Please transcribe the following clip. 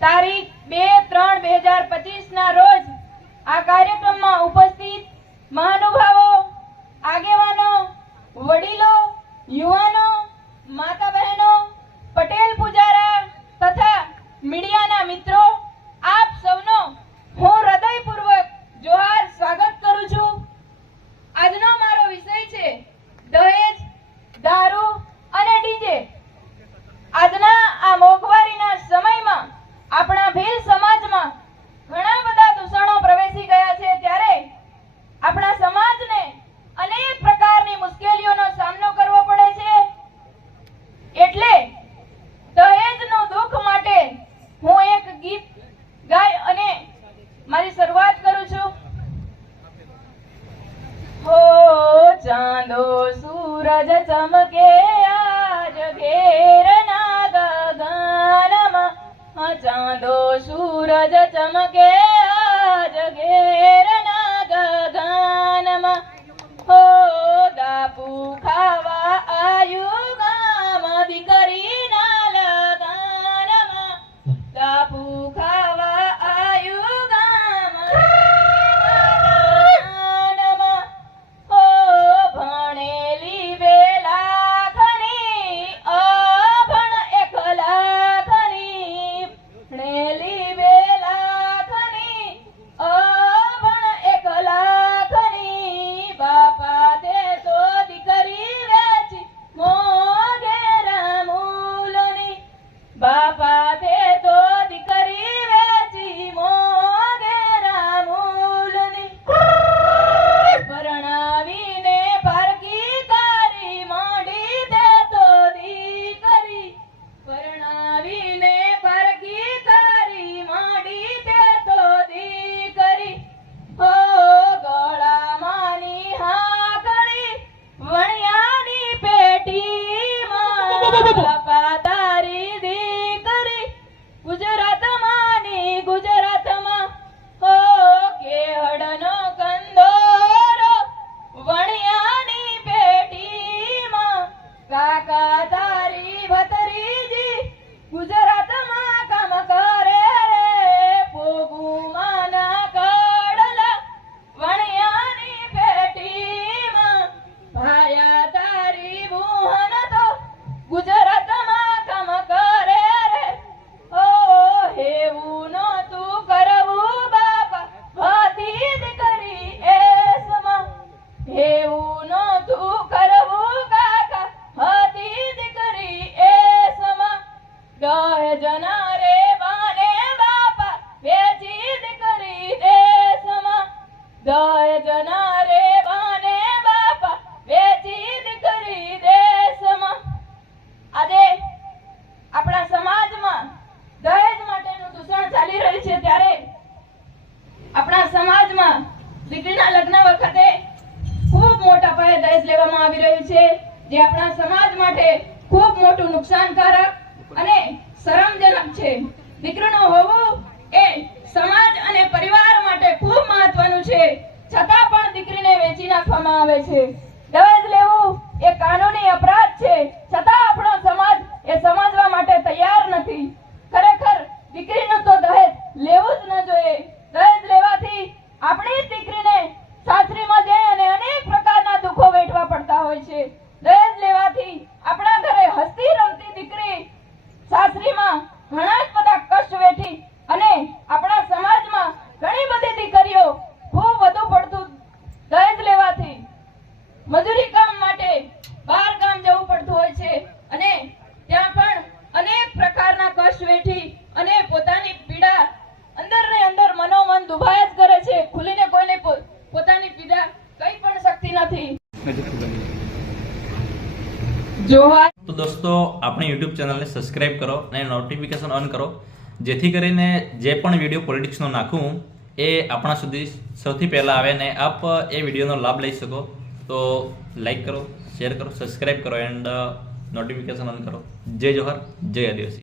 તારીખ બે ત્રણ બે હજાર પચીસ ના રોજ આ કાર્યક્રમમાં ઉપસ્થિત મહાનુભાવો ચાંદો સૂરજ ચમકે આજ ઘેરના ગગનમાં ચાંદો સૂરજ ચમકે આજ ઘેરના દહેજના રે બાને બાપા વેચી દીકરી દેશમાં. દહેજના રે બાને બાપા વેચી દીકરી દેશમાં. આજે આપણા સમાજમાં દહેજ માટેનું દૂષણ ચાલી રહ્યું છે ત્યારે આપણા સમાજમાં દીકરીના લગ્ન વખતે ખૂબ મોટા પાયે દહેજ લેવામાં આવી રહ્યું છે. જે આપણા સમાજ માટે ખૂબ મોટું નુકસાનકારક અને શરમજનક છે. દીકરીનું હોવું એ સમાજ અને પરિવાર માટે ખૂબ મહત્વનું છે. છતાં પણ દીકરીને વેચી નાખવામાં આવે છે. દહેજ લેવું એ કાનૂની અપરાધ છે છતાં આપણો સમાજ એ સમજવા માટે તૈયાર નથી ખરેખર દીકરીનું તો દહેજ લેવું જ ન જોઈએ દહેજ લેવાથી આપણી જ દીકરીને સાસરીમાં જઈ અને અનેક પ્રકારના દુઃખો વેઠવા પડતા હોય છે દહેજ લેવાથી આપણા ઘરે હસતી રમતી દીકરી સાસરીમાં ઘણા જ બધા કષ્ટ વેઠી અને આપણા સમાજમાં ઘણી બધી દીકરીઓ ખૂબ વધુ પડતું દહેજ લેવાથી મજૂરી કામ માટે બહાર ગામ જવું પડતું હોય છે. અને ત્યાં પણ અનેક પ્રકારના કષ્ટ વેઠી અને પોતાની પીડા અંદર ને અંદર મનોમન દુભાય જ કરે છે. ખુલીને કોઈને પોતાની પીડા કઈ પણ શક્તિ નથી. જોહાર. તો દોસ્તો, આપણી યુટ્યુબ ચેનલને સબસ્ક્રાઇબ કરો અને નોટિફિકેશન ઓન કરો. જેથી કરીને જે પણ વીડિયો પોલિટિક્સનો નાખું એ આપણા સુધી સૌથી પહેલાં આવે ને આપ એ વિડીયોનો લાભ લઈ શકો. તો લાઈક કરો. શેર કરો સબસ્ક્રાઇબ કરો એન્ડ નોટિફિકેશન ઓન કરો. જય જોહર જય આદિવાસી.